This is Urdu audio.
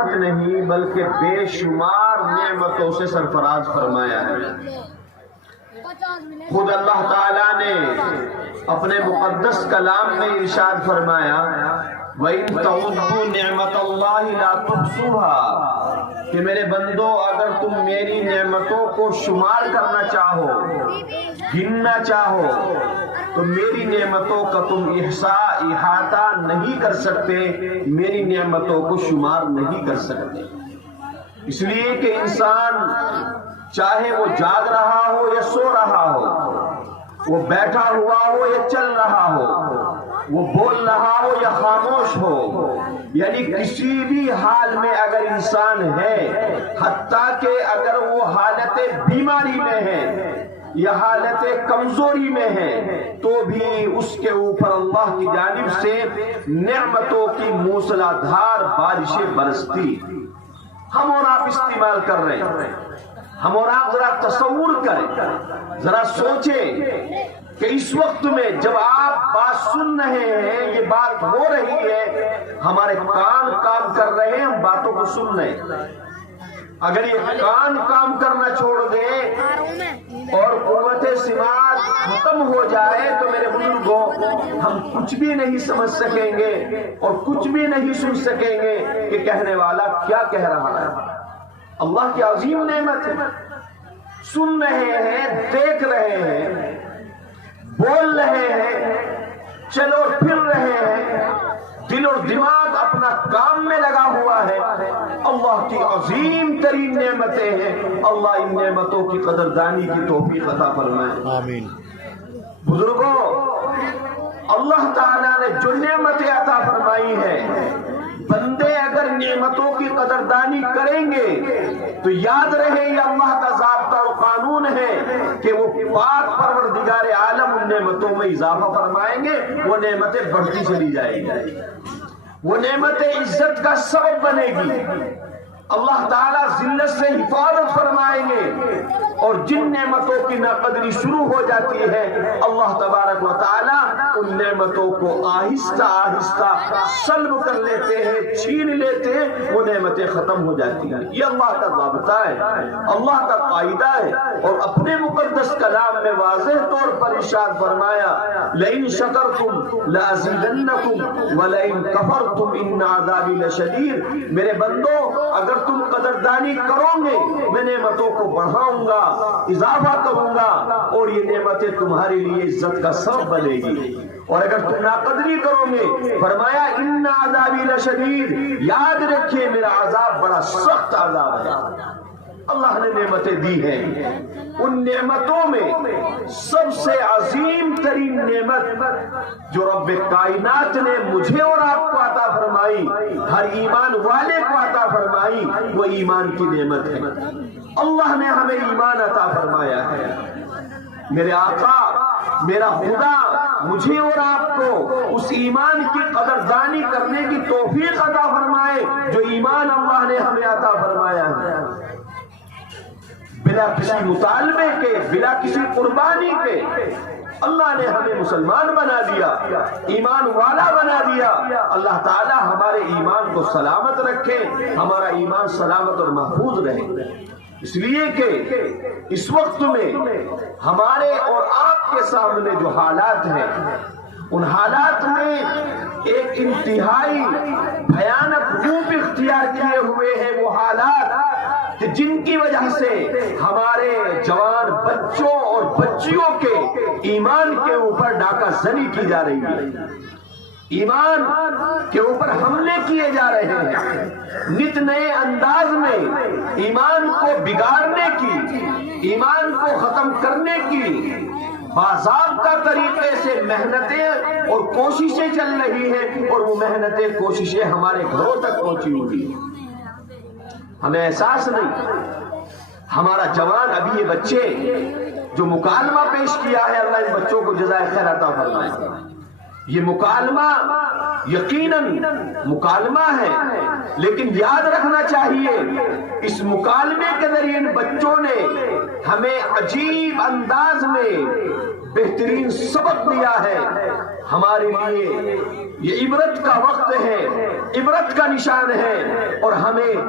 نعمت نہیں بلکہ بے شمار نعمتوں سے سرفراز فرمایا ہے۔ خود اللہ تعالیٰ نے اپنے مقدس کلام میں ارشاد فرمایا وَإِن تَعُدُّوا نِعْمَةَ اللَّهِ لَا تُحْصُوهَا کہ میرے بندو اگر تم میری نعمتوں کو شمار کرنا چاہو، گننا چاہو، تو میری نعمتوں کا تم احاطہ نہیں کر سکتے، میری نعمتوں کو شمار نہیں کر سکتے۔ اس لیے کہ انسان چاہے وہ جاگ رہا ہو یا سو رہا ہو، وہ بیٹھا ہوا ہو یا چل رہا ہو، وہ بول رہا ہو یا خاموش ہو، یعنی کسی بھی حال میں اگر انسان ہے، حتیٰ کہ اگر وہ حالت بیماری میں ہے یا حالت کمزوری میں ہے، تو بھی اس کے اوپر اللہ کی جانب سے نعمتوں کی موسلا دھار بارشیں برستی۔ ہم اور آپ استعمال کر رہے ہیں۔ ہم اور آپ ذرا تصور کریں، ذرا سوچیں کہ اس وقت میں جب آپ بات سن رہے ہیں، یہ بات ہو رہی ہے، ہمارے کان کام کر رہے ہیں، ہم باتوں کو سن رہے ہیں۔ اگر یہ کان کام کرنا چھوڑ دے اور قوت سماعت ختم ہو جائے تو میرے بزرگوں ہم کچھ بھی نہیں سمجھ سکیں گے اور کچھ بھی نہیں سن سکیں گے کہ کہنے والا کیا کہہ رہا ہے۔ اللہ کی عظیم نعمت ہے، سن رہے ہیں، دیکھ رہے ہیں، بول رہے ہیں، چلو پھر رہے ہیں، دل اور دماغ اپنا کام میں لگا ہوا ہے۔ اللہ کی عظیم ترین نعمتیں ہیں، اللہ ان نعمتوں کی قدردانی کی توفیق عطا فرمائے۔ آمین۔ بزرگوں، اللہ تعالیٰ نے جو نعمتیں عطا فرمائی ہیں، بندے اگر نعمتوں کی قدردانی کریں گے تو یاد رہے یہ اللہ کا ضابطہ اور قانون ہے کہ وہ پاک پروردگار عالم ان نعمتوں میں اضافہ فرمائیں گے، وہ نعمتیں بڑھتی چلی جائیں گی، وہ نعمتیں عزت کا سبب بنے گی، اللہ تعالیٰ ذلت سے حفاظت فرمائیں گے، اور جن نعمتوں کی ناقدری شروع ہو جاتی ہے اللہ تبارک و تعالیٰ ان نعمتوں کو آہستہ آہستہ سلب کر لیتے ہیں، چھین لیتے ہیں، وہ نعمتیں ختم ہو جاتی ہیں۔ یہ اللہ کا ضابطہ ہے، اللہ کا قاعدہ ہے، اور اپنے مقدس کلام میں واضح طور پر ارشاد فرمایا لئن شکرتم لازیدنکم ولئن کفرتم ان عذابی لشدید۔ میرے بندو اگر تم قدردانی کرو گے میں نعمتوں کو بڑھاؤں گا، اضافہ کروں گا، اور یہ نعمتیں تمہارے لیے عزت کا سبب بنے گی، اور اگر تم ناقدری کرو گے فرمایا ان عذابی لشدید، یاد رکھیے میرا عذاب بڑا سخت عذاب ہے۔ اللہ نے نعمتیں دی ہیں، ان نعمتوں میں سب سے عظیم ترین نعمت جو رب کائنات نے مجھے اور آپ کو عطا فرمائی، ہر ایمان والے کو عطا فرمائی، وہ ایمان کی نعمت ہے۔ اللہ نے ہمیں ایمان عطا فرمایا ہے۔ میرے آقا میرا خدا مجھے اور آپ کو اس ایمان کی قدردانی کرنے کی توفیق عطا فرمائے جو ایمان اللہ نے ہمیں عطا فرمایا ہے۔ بلا کسی مطالبے کے، بلا کسی قربانی کے اللہ نے ہمیں مسلمان بنا دیا، ایمان والا بنا دیا۔ اللہ تعالی ہمارے ایمان کو سلامت رکھے، ہمارا ایمان سلامت اور محفوظ رہے۔ اس لیے کہ اس وقت میں ہمارے اور آپ کے سامنے جو حالات ہیں، ان حالات میں ایک انتہائی بھیانک روپ اختیار کیے ہوئے ہیں وہ حالات کہ جن کی وجہ سے ہمارے جوان بچوں اور بچیوں کے ایمان کے اوپر ڈاکہ زنی کی جا رہی ہے، ایمان کے اوپر حملے کیے جا رہے ہیں، نت نئے انداز میں ایمان کو بگاڑنے کی، ایمان کو ختم کرنے کی باضابطہ طریقے سے محنتیں اور کوششیں چل رہی ہیں، اور وہ محنتیں کوششیں ہمارے گھروں تک پہنچی ہوئی ہیں۔ ہمیں احساس نہیں، ہمارا جوان ابھی یہ بچے جو مکالمہ پیش کیا ہے، اللہ ان بچوں کو جزائے خیر عطا فرمائے۔ یہ مکالمہ یقیناً مکالمہ ہے، لیکن یاد رکھنا چاہیے اس مکالمے کے ذریعے ان بچوں نے ہمیں عجیب انداز میں بہترین سبق دیا ہے۔ ہمارے لیے یہ عبرت کا وقت ہے عبرت کا نشان ہے اور ہمیں